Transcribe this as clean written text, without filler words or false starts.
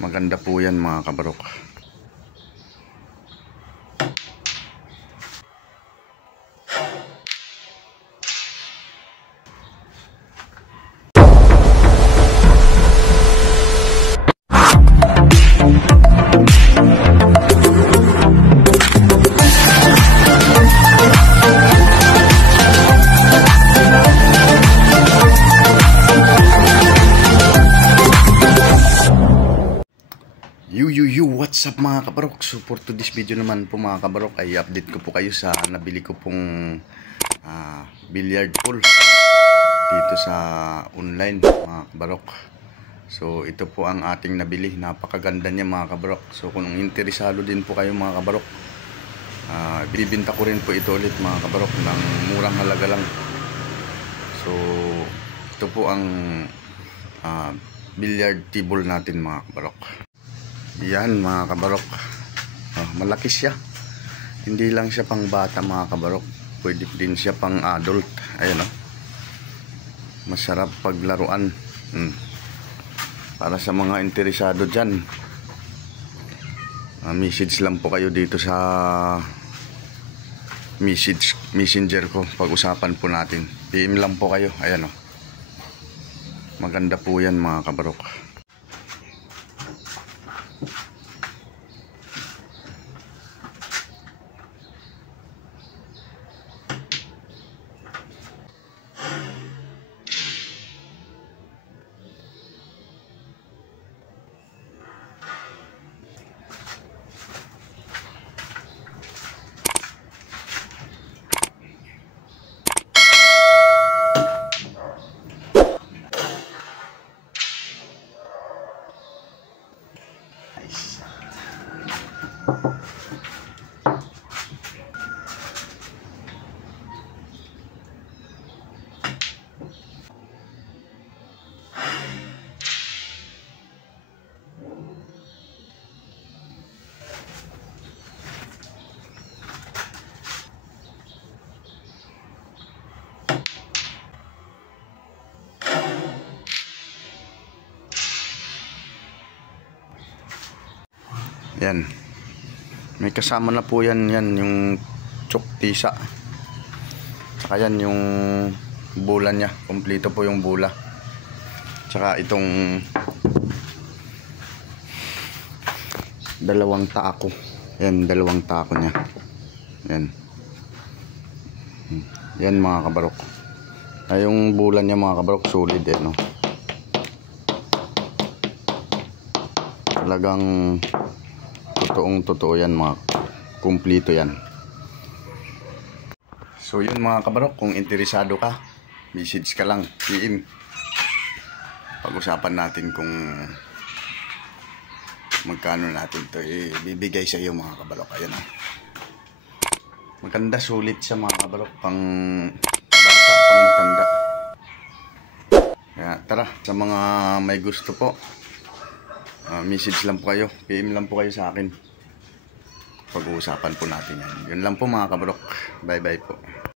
Maganda po yan mga kabarok. What's up mga kabarok? So for today's video naman po mga kabarok ay update ko po kayo sa nabili ko pong billiard pool dito sa online mga kabarok. So ito po ang ating nabili, napakaganda niya mga kabarok. So kung interesado din po kayo mga kabarok, bibinta ko rin po ito ulit mga kabarok ng murang halaga lang. So ito po ang billiard table natin mga kabarok. Yan mga kabarok, malaki siya, hindi lang siya pang bata mga kabarok, pwede din siya pang adult. Ayan masarap paglaruan. Para sa mga interesado dyan, message lang po kayo dito sa messenger ko, pag-usapan po natin. PM lang po kayo. Ayan maganda po yan mga kabarok. Yan, may kasama na po yan yung chok tisa, saka yan yung bula nya, kompleto po yung bula, saka itong dalawang tako. Yan, dalawang tako nya. Yan mga kabarok, ay yung bula nya mga kabarok solid talagang totoo yan mga kumplito yan. So yun mga kabarok, kung interesado ka, message ka lang, PM, pag-usapan natin kung magkano natin to ibibigay sa iyo mga kabarok. Ayan maganda, sulit siya mga kabarok, pang bata, pang matanda. Kaya tara, sa mga may gusto po, message lang po kayo, PM lang po kayo sa akin, pag-uusapan po natin yan. Yun lang po mga kabarok, bye bye po.